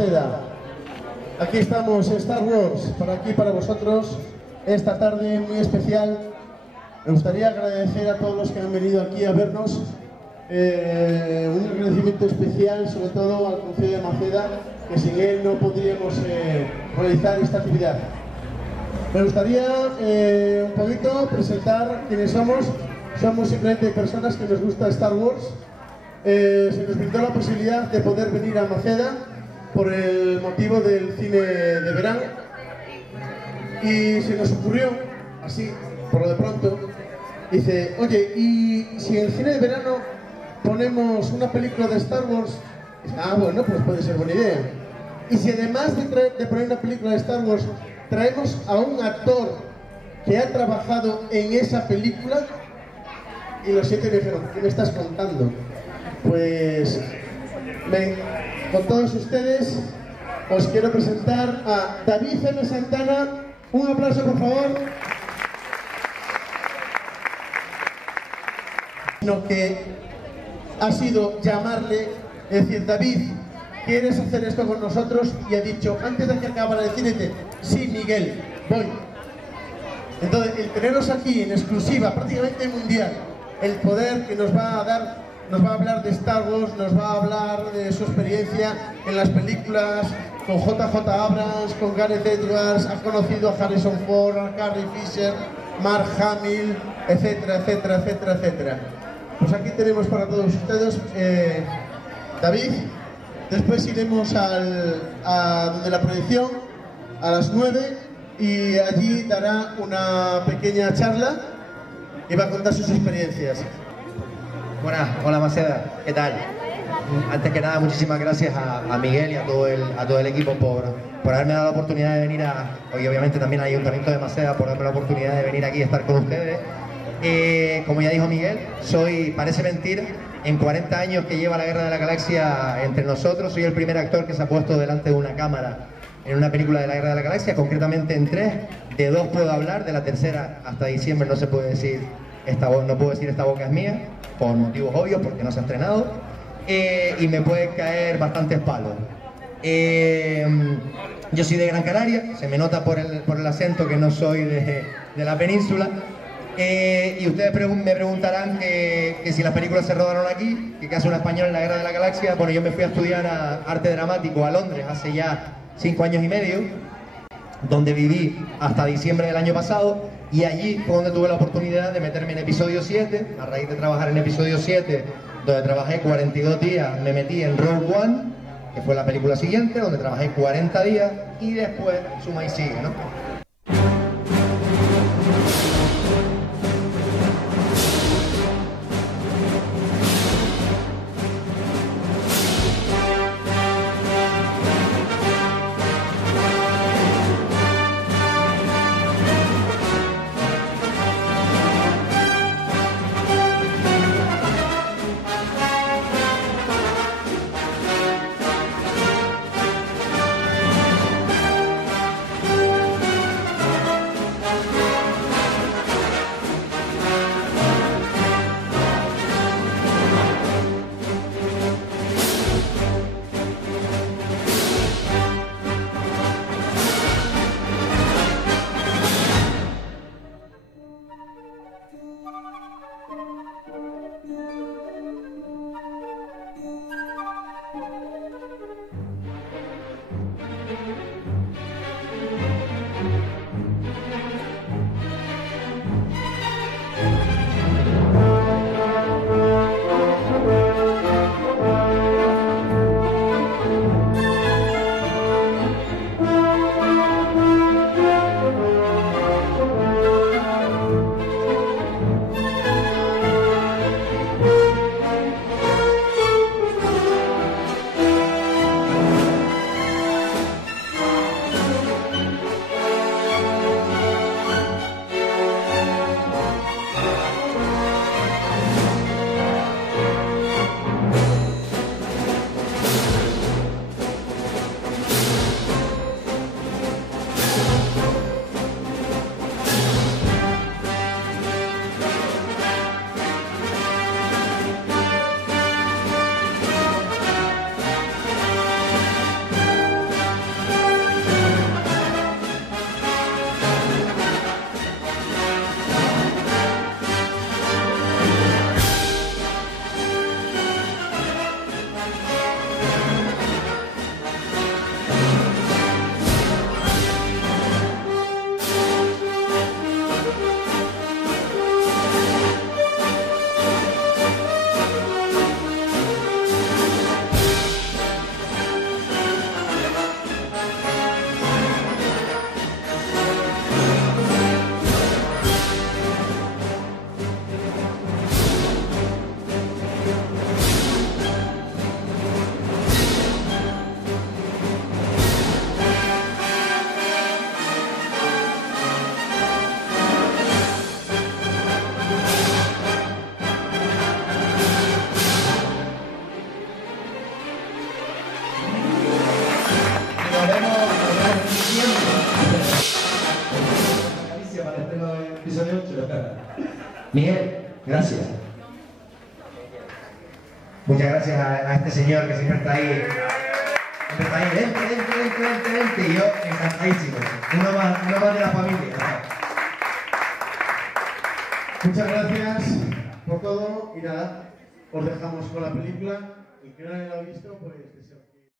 Maceda. Aquí estamos, Star Wars, para vosotros, esta tarde muy especial. Me gustaría agradecer a todos los que han venido aquí a vernos. Un agradecimiento especial, sobre todo al Consejo de Maceda, que sin él no podríamos realizar esta actividad. Me gustaría un poquito presentar quiénes somos. Somos simplemente personas que nos gusta Star Wars. Se nos brindó la posibilidad de poder venir a Maceda por el motivo del cine de verano y se nos ocurrió, así, por lo de pronto, dice, oye, ¿y si en el cine de verano ponemos una película de Star Wars? Ah, bueno, pues puede ser buena idea. Y si además de poner una película de Star Wars, traemos a un actor que ha trabajado en esa película. Y los 7 me dijeron, ¿qué me estás contando? Pues, con todos ustedes, os quiero presentar a David M. Santana. Un aplauso, por favor. Lo que ha sido llamarle, decir, David, ¿quieres hacer esto con nosotros? Y ha dicho, antes de que acabara de decirte, sí, Miguel, voy. Entonces, el tenerlos aquí en exclusiva, prácticamente mundial, el poder que nos va a dar, nos va a hablar de Star Wars, nos va a hablar de su experiencia en las películas, con JJ Abrams, con Gareth Edwards, ha conocido a Harrison Ford, a Carrie Fisher, Mark Hamill, etcétera, etcétera, etcétera, etcétera. Pues aquí tenemos para todos ustedes, David. Después iremos a donde la proyección, a las 9, y allí dará una pequeña charla y va a contar sus experiencias. Buenas, hola Maceda, ¿qué tal? Antes que nada, muchísimas gracias a Miguel y a todo el equipo por haberme dado la oportunidad de venir y obviamente también al Ayuntamiento de Maceda por darme la oportunidad de venir aquí a estar con ustedes. Como ya dijo Miguel, parece mentir, en 40 años que lleva la Guerra de la Galaxia entre nosotros, soy el primer actor que se ha puesto delante de una cámara en una película de la Guerra de la Galaxia, concretamente en 3, de 2 puedo hablar, de la tercera hasta diciembre no se puede decir, no puedo decir esta boca es mía, por motivos obvios, porque no se ha estrenado, y me pueden caer bastantes palos. Yo soy de Gran Canaria, se me nota por el acento que no soy de la península, y ustedes me preguntarán que si las películas se rodaron aquí, que qué hace un español en la Guerra de la Galaxia. Bueno, yo me fui a estudiar arte dramático a Londres hace ya 5 años y medio, donde viví hasta diciembre del año pasado, y allí fue donde tuve la oportunidad de meterme en episodio 7, a raíz de trabajar en episodio 7, donde trabajé 42 días, me metí en Rogue One, que fue la película siguiente, donde trabajé 40 días, y después suma y sigue, ¿no? Miguel, gracias. Muchas gracias a este señor que siempre está ahí. Siempre está ahí, vente, y yo encantadísimo. Uno más de la familia. Muchas gracias por todo y nada, os dejamos con la película. El que no la haya visto, pues...